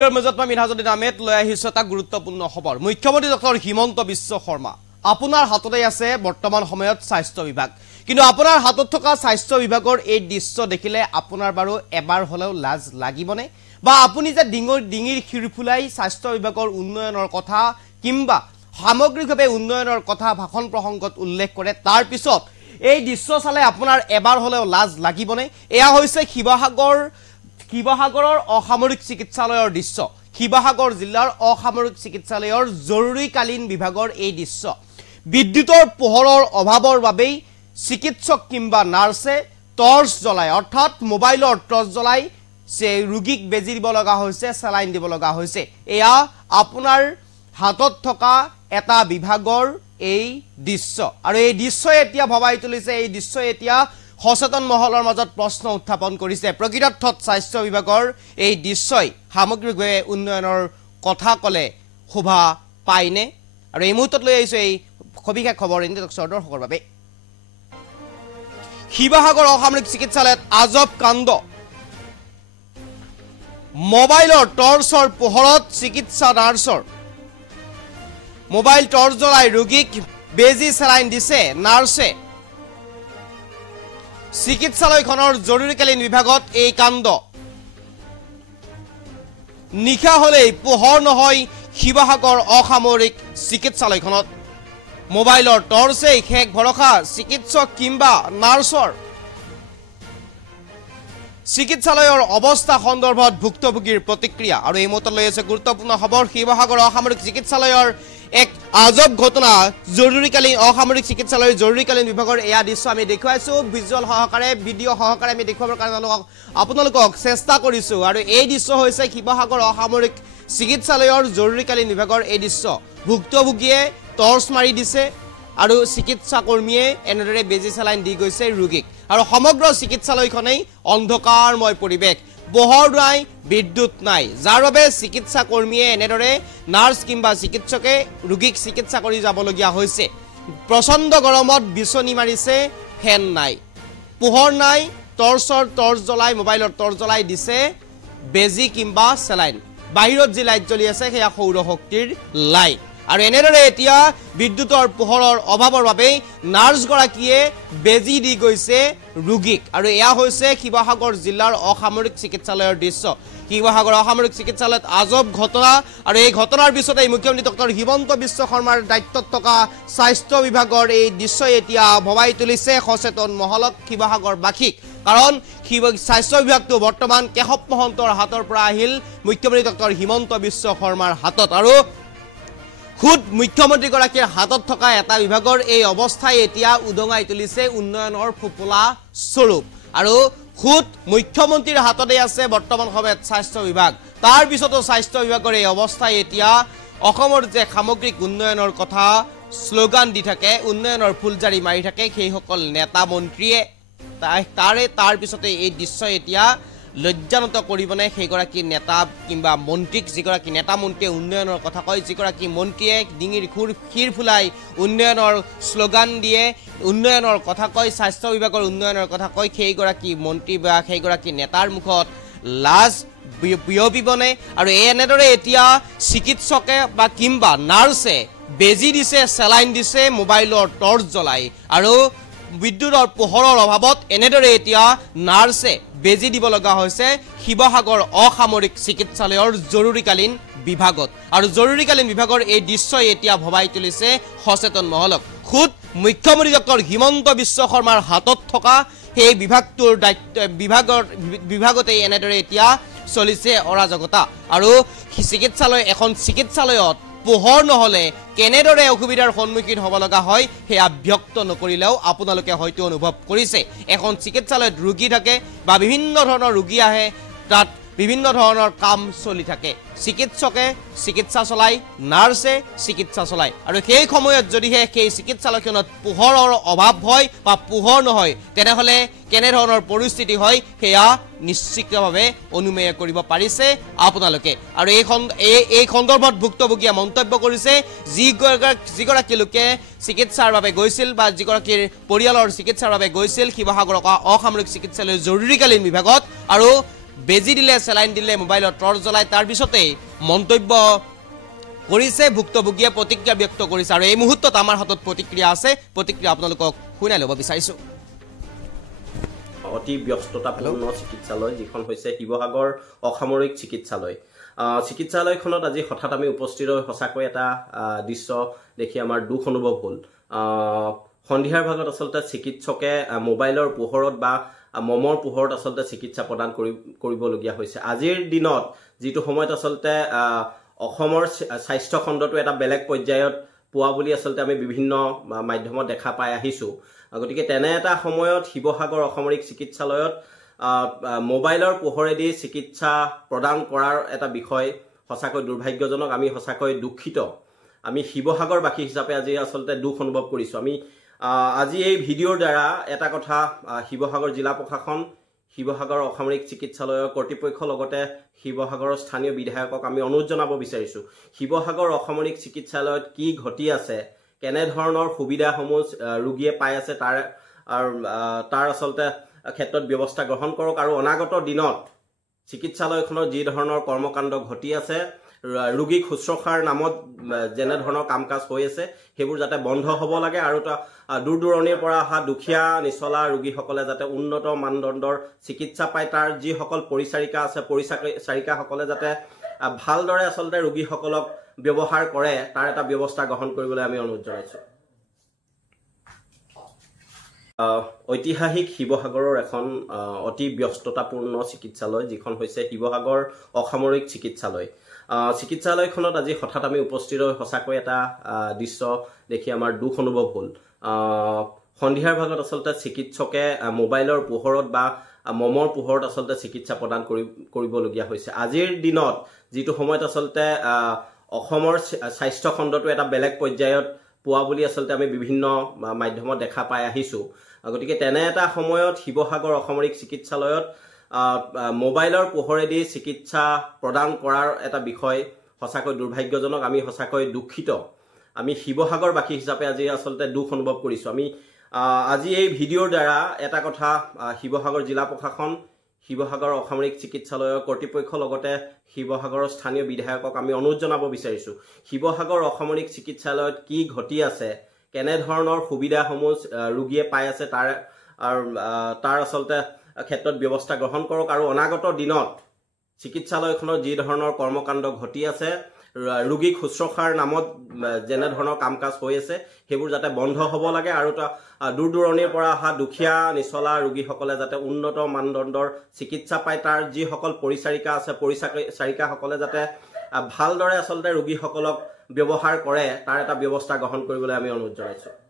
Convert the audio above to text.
মাজত মই মিনহাজুদ্দিন আহমেদ লৈ আহিছো এটা গুৰুত্বপূৰ্ণ খবৰ। মুখ্যমন্ত্ৰী ডক্টৰ হিমন্ত বিশ্ব শৰ্মা আপোনাৰ হাততে আছে বৰ্তমান সময়ত স্বাস্থ্য বিভাগ, কিন্তু আপোনাৰ হাতত থকা স্বাস্থ্য বিভাগৰ এই দৃশ্য দেখিলে আপোনাৰ বাৰু এবাৰ হলেও লাজ লাগিবনে? বা আপুনি যে ডিঙিৰ শিৰফুলাই স্বাস্থ্য বিভাগৰ উন্নয়নৰ কথা কিংবা সামগ্ৰিকভাৱে উন্নয়নৰ কথা ভাষণ প্ৰসংগত উল্লেখ কৰে, তাৰ পিছত এই দৃশ্য চালে আপোনাৰ এবাৰ হলেও লাজ লাগিবনে? এয়া হৈছে শিৱসাগৰৰ অসামৰিক চিকিৎসালয়ৰ দৃশ্য। শিৱসাগৰ জিলাৰ অসামৰিক চিকিৎসালয়ৰ জৰুৰীকালীন বিভাগৰ এই দৃশ্য। বিদ্যুতৰ পোহৰৰ অভাৱৰ বাবেই চিকিৎসক কিংবা নাৰ্ছে টৰ্চ জ্বলাই অৰ্থাৎ মোবাইলৰ টৰ্চ জ্বলাই ৰোগীক বেজি দিব লগা হৈছে, চেলাইন দিব লগা হৈছে। এয়া আপোনাৰ হাতত থকা এটা বিভাগৰ এই দৃশ্য, আৰু এই দৃশ্যই এতিয়া ভবাই তুলিছে, এই দৃশ্যই এতিয়া সচেতন মহলৰ মাজত প্ৰশ্ন উত্থাপন কৰিছে। প্ৰকৃতাৰ্থত স্বাস্থ্য বিভাগৰ এই দৃশ্যই সামগ্ৰিকভাৱে উন্নয়নৰ কথা ক'লে শোভা পায়নে? আৰু এই মুহূৰ্তত লৈ আহিছো এই সবিশেষ খবৰ দৰ্শকৰ বাবে। শিৱসাগৰ অসামৰিক চিকিৎসালয়ত আজব কাণ্ড। মোবাইলৰ টৰ্চৰ পোহৰত চিকিৎসা নাৰ্ছৰ মোবাইল টৰ্চ জ্বলাই ৰোগীক বেজি চেলাইন দিছে নাৰ্ছে। চিকিৎসালয়খনৰ জৰুৰীকালীন বিভাগত এই কাণ্ড। নিশা হলেই পোহৰ নহয় শিৱসাগৰ অসামৰিক চিকিৎসালয়খনত। মোবাইলৰ টৰ্চেই শেষ ভৰসা চিকিৎসক কিংবা নাৰ্ছৰ। চিকিৎসালয়ৰ অৱস্থা সন্দৰ্ভত ভুক্তভোগীৰ প্ৰতিক্ৰিয়া, আৰু এই মুহূৰ্তত লৈ আছে গুৰুত্বপূৰ্ণ খবৰ। শিৱসাগৰ অসামৰিক চিকিৎসালয়ৰ এক আজব ঘটনা। জৰুৰীকালীন অসামৰিক চিকিৎসালয়ৰ জৰুৰীকালীন বিভাগৰ এয়া দৃশ্য আমি দেখুৱাইছো, ভিজুৱেল সহকাৰে ভিডিঅ' সহকাৰে আমি দেখুৱাবৰ কাৰণে আপোনালোকক চেষ্টা কৰিছো। আৰু এই দৃশ্য হৈছে শিৱসাগৰ অসামৰিক চিকিৎসালয়ৰ জৰুৰীকালীন বিভাগৰ এই দৃশ্য। ভুক্তভোগীয়ে টৰ্চ মাৰি দিছে আৰু চিকিৎসা কৰ্মীয়ে এনেদৰে বেজি চেলাইন দি গৈছে ৰোগীক, আৰু সমগ্ৰ চিকিৎসালয়খনেই অন্ধকাৰময় পৰিৱেশ। পোহৰ নাই, বিদ্যুৎ নাই, যাৰ বাবে চিকিৎসা কৰ্মীয়ে এনেদৰে নাৰ্ছ কিংবা চিকিৎসকে ৰোগীক চিকিৎসা কৰি যাবলগীয়া হৈছে। প্ৰচণ্ড গৰমত বিচনী মাৰিছে, ফেন নাই, পোহৰ নাই, টৰ্চ জ্বলাই মোবাইলৰ টৰ্চ জ্বলাই দিছে বেজি কিংবা চেলাইন। বাহিৰত যি লাইট জ্বলি আছে সেয়া সৌৰশক্তিৰ লাইট। আৰু এনেদৰে এতিয়া বিদ্যুতৰ পোহৰৰ অভাৱৰ বাবে নাৰ্ছগৰাকীয়ে বেজি দি গৈছে ৰোগীক, আৰু এয়া হৈছে শিৱসাগৰ জিলাৰ অসামৰিক চিকিৎসালয়ৰ দৃশ্য। শিৱসাগৰ অসামৰিক চিকিৎসালয়ত আজব ঘটনা, আৰু এই ঘটনাৰ পিছতে মুখ্যমন্ত্ৰী ডক্টৰ হিমন্ত বিশ্ব শৰ্মাৰ দায়িত্বত থকা স্বাস্থ্য বিভাগৰ এই দৃশ্যই এতিয়া ভবাই তুলিছে সচেতন মহলক, শিৱসাগৰবাসীক। কাৰণ স্বাস্থ্য বিভাগটো বৰ্তমান কেশৱ মহন্তৰ হাতৰ পৰা আহিল মুখ্যমন্ত্ৰী ডক্টৰ হিমন্ত বিশ্ব শৰ্মাৰ হাতত, আৰু খুদ মুখ্যমন্ত্ৰীগৰাকীৰ হাতত থকা এটা বিভাগৰ এই অৱস্থাই এতিয়া উদঙাই তুলিছে উন্নয়নৰ ফুপুলা স্বৰূপ। আৰু খুদ মুখ্যমন্ত্ৰীৰ হাততে আছে বৰ্তমান সময়ত স্বাস্থ্য বিভাগ, তাৰ পিছতো স্বাস্থ্য বিভাগৰ এই অৱস্থাই এতিয়া অসমৰ যে সামগ্ৰিক উন্নয়নৰ কথা শ্লোগান দি থাকে, উন্নয়নৰ ফুলজাৰি মাৰি থাকে সেইসকল নেতা মন্ত্ৰীয়ে, তাৰ পিছতে এই দৃশ্যই এতিয়া লজ্জানত কৰিবনে সেইগৰাকী নেতা কিংবা মন্ত্ৰীক? যিগৰাকী নেতা মন্ত্ৰীয়ে উন্নয়নৰ কথা কয়, যিগৰাকী মন্ত্ৰীয়ে ডিঙিৰ শিৰ ফুলাই উন্নয়নৰ শ্লোগান দিয়ে, উন্নয়নৰ কথা কয়, স্বাস্থ্য বিভাগৰ উন্নয়নৰ কথা কয়, সেইগৰাকী মন্ত্ৰী বা সেইগৰাকী নেতাৰ মুখত লাজ বিয়পিবনে? আৰু এনেদৰে এতিয়া চিকিৎসকে বা কিংবা নাৰ্ছে বেজি দিছে, চেলাইন দিছে মোবাইলৰ টৰ্চ জ্বলাই, আৰু বিদ্যুতৰ পোহৰৰ অভাৱত এনেদৰে এতিয়া নাৰ্ছে বেজি দিব লগা হৈছে শিৱসাগৰ অসামৰিক চিকিৎসালয়ৰ জৰুৰীকালীন বিভাগত। আৰু জৰুৰীকালীন বিভাগৰ এই দৃশ্যই এতিয়া ভবাই তুলিছে সচেতন মহলক। খুদ মুখ্যমন্ত্ৰী ডক্টৰ হিমন্ত বিশ্ব শৰ্মাৰ হাতত থকা সেই বিভাগটোৰ বিভাগতে এনেদৰে এতিয়া চলিছে অৰাজকতা। আৰু এখন চিকিৎসালয়ত পোহৰ নহলে কেনেদৰে অসুবিধাৰ সন্মুখীন হ'ব লগা হয় সেয়া ব্যক্ত নকৰিলেও আপোনালোকে হয়তো অনুভৱ কৰিছে। এখন চিকিৎসালয়ত ৰোগী থাকে বা বিভিন্ন ধৰণৰ ৰোগী আহে, তাত বিভিন্ন ধৰণৰ কাম চলি থাকে, চিকিৎসকে চিকিৎসা চলায়, নাৰ্ছে চিকিৎসা চলায়, আৰু সেই সময়ত যদিহে সেই চিকিৎসালয়খনত পোহৰৰ অভাৱ হয় বা পোহৰ নহয় তেনেহ'লে কেনেধৰণৰ পৰিস্থিতি হয় সেয়া নিশ্চিতভাৱে অনুমেয় কৰিব পাৰিছে আপোনালোকে। আৰু এই সন্দৰ্ভত ভুক্তভোগীয়ে মন্তব্য কৰিছে, যিগৰাকী লোকে চিকিৎসাৰ বাবে গৈছিল বা যিগৰাকীৰ পৰিয়ালৰ চিকিৎসাৰ বাবে গৈছিল শিৱসাগৰ অসামৰিক চিকিৎসালয়ৰ জৰুৰীকালীন বিভাগত, আৰু বেজি দিলে চেলাইন দিলে মোবাইলত টৰ্চ জ্বলাই তাৰ পিছতেই মন্তব্য কৰিছে ভুক্তভোগীয়ে প্ৰতিক্ৰিয়া ব্যক্ত কৰিছে আৰু এই মুহূৰ্তত আমাৰ হাতত প্ৰতিক্ৰিয়া আছে প্ৰতিক্ৰিয়া আপোনালোকক শুনাই ল'ব বিচাৰিছো অতি ব্যস্ততাপূৰ্ণ চিকিৎসালয় যিখন হৈছে শিৱসাগৰ অসামৰিক চিকিৎসালয় চিকিৎসালয়খনত আজি হঠাৎ আমি উপস্থিত হৈ সঁচাকৈ এটা দৃশ্য দেখি আমাৰ দুখ অনুভৱ হ'ল সন্ধিয়াৰ ভাগত আচলতে চিকিৎসকে মোবাইলৰ পোহৰত বা মমৰ পোহৰত আচলতে চিকিৎসা প্ৰদান কৰিবলগীয়া হৈছে আজিৰ দিনত যিটো সময়ত আচলতে অসমৰ স্বাস্থ্য খণ্ডটো এটা বেলেগ পৰ্যায়ত পোৱা বুলি আচলতে আমি বিভিন্ন মাধ্যমত দেখা পাই আহিছোঁ গতিকে তেনে এটা সময়ত শিৱসাগৰ অসামৰিক চিকিৎসালয়ত মোবাইলৰ পোহৰেদি চিকিৎসা প্ৰদান কৰাৰ এটা বিষয় সঁচাকৈ দুৰ্ভাগ্যজনক আমি সঁচাকৈ দুখিত আমি শিৱসাগৰবাসী হিচাপে আজি আচলতে দুখ অনুভৱ কৰিছোঁ আমি আজি এই ভিডিঅ'ৰ দ্বাৰা এটা কথা শিৱসাগৰ জিলা প্ৰশাসন শিৱসাগৰ অসামৰিক চিকিৎসালয়ৰ কৰ্তৃপক্ষৰ লগতে শিৱসাগৰৰ স্থানীয় বিধায়কক আমি অনুৰোধ জনাব বিচাৰিছোঁ শিৱসাগৰ অসামৰিক চিকিৎসালয়ত কি ঘটি আছে কেনে ধৰণৰ সুবিধাসমূহ ৰোগীয়ে পাই আছে তাৰ আচলতে ক্ষেত্ৰত ব্যৱস্থা গ্ৰহণ কৰক আৰু অনাগত দিনত চিকিৎসালয়খনৰ যি ধৰণৰ কৰ্মকাণ্ড ঘটি আছে ৰোগীক শুশ্ৰূষাৰ নামত যেনে ধৰণৰ কাম কাজ হৈ আছে সেইবোৰ যাতে বন্ধ হ'ব লাগে আৰু দূৰ দূৰণিৰ পৰা অহা দুখীয়া নিচলা ৰোগীসকলে যাতে উন্নত মানদণ্ডৰ চিকিৎসা পায় তাৰ যিসকল পৰিচাৰিকা আছে পৰিচাৰিকাসকলে যাতে ভালদৰে আচলতে ৰোগীসকলক ব্যৱহাৰ কৰে তাৰ এটা ব্যৱস্থা গ্ৰহণ কৰিবলৈ আমি অনুৰোধ জনাইছোঁ ঐতিহাসিক শিৱসাগৰৰ এখন অতি ব্যস্ততাপূৰ্ণ চিকিৎসালয় যিখন হৈছে শিৱসাগৰ অসামৰিক চিকিৎসালয় চিকিৎসালয়খনত আজি হঠাৎ আমি উপস্থিত হৈ সঁচাকৈ এটা দৃশ্য দেখি আমাৰ দুখ অনুভৱ হ'ল সন্ধিয়াৰ ভাগত আচলতে চিকিৎসকে মোবাইলৰ পোহৰত বা মমৰ পোহৰত আচলতে চিকিৎসা প্ৰদান কৰিবলগীয়া হৈছে আজিৰ দিনত যিটো সময়ত আচলতে অসমৰ স্বাস্থ্য খণ্ডটো এটা বেলেগ পৰ্যায়ত পোৱা বুলি আচলতে আমি বিভিন্ন মাধ্যমত দেখা পাই আহিছোঁ গতিকে তেনে এটা সময়ত শিৱসাগৰ অসামৰিক চিকিৎসালয়ত মোবাইলৰ পোহৰেদি চিকিৎসা প্ৰদান কৰাৰ এটা বিষয় সঁচাকৈ দুৰ্ভাগ্যজনক আমি সঁচাকৈ দুখিত আমি শিৱসাগৰবাসী হিচাপে আজি আচলতে দুখ অনুভৱ কৰিছোঁ আমি আজি এই ভিডিঅ'ৰ দ্বাৰা এটা কথা শিৱসাগৰ জিলা প্ৰশাসন শিৱসাগৰ অসামৰিক চিকিৎসালয়ৰ কৰ্তৃপক্ষৰ লগতে শিৱসাগৰৰ স্থানীয় বিধায়কক আমি অনুৰোধ জনাব বিচাৰিছোঁ শিৱসাগৰ অসামৰিক চিকিৎসালয়ত কি ঘটি আছে কেনে ধৰণৰ সুবিধাসমূহ ৰোগীয়ে পাই আছে তাৰ আচলতে ক্ষেত্ৰত ব্যৱস্থা গ্ৰহণ কৰক আৰু অনাগত দিনত চিকিৎসালয়খনৰ যি ধৰণৰ কৰ্মকাণ্ড ঘটি আছে ৰোগীক শুশ্ৰূষাৰ নামত যেনে ধৰণৰ কাম কাজ হৈ আছে সেইবোৰ যাতে বন্ধ হ'ব লাগে আৰু দূৰ দূৰণিৰ পৰা অহা দুখীয়া নিচলা ৰোগীসকলে যাতে উন্নত মানদণ্ডৰ চিকিৎসা পায় তাৰ যিসকল পৰিচাৰিকা আছে পৰিচাৰিকাসকলে যাতে ভালদৰে আচলতে ৰোগীসকলক ব্যৱহাৰ কৰে তাৰ এটা ব্যৱস্থা গ্ৰহণ কৰিবলৈ আমি অনুৰোধ জনাইছোঁ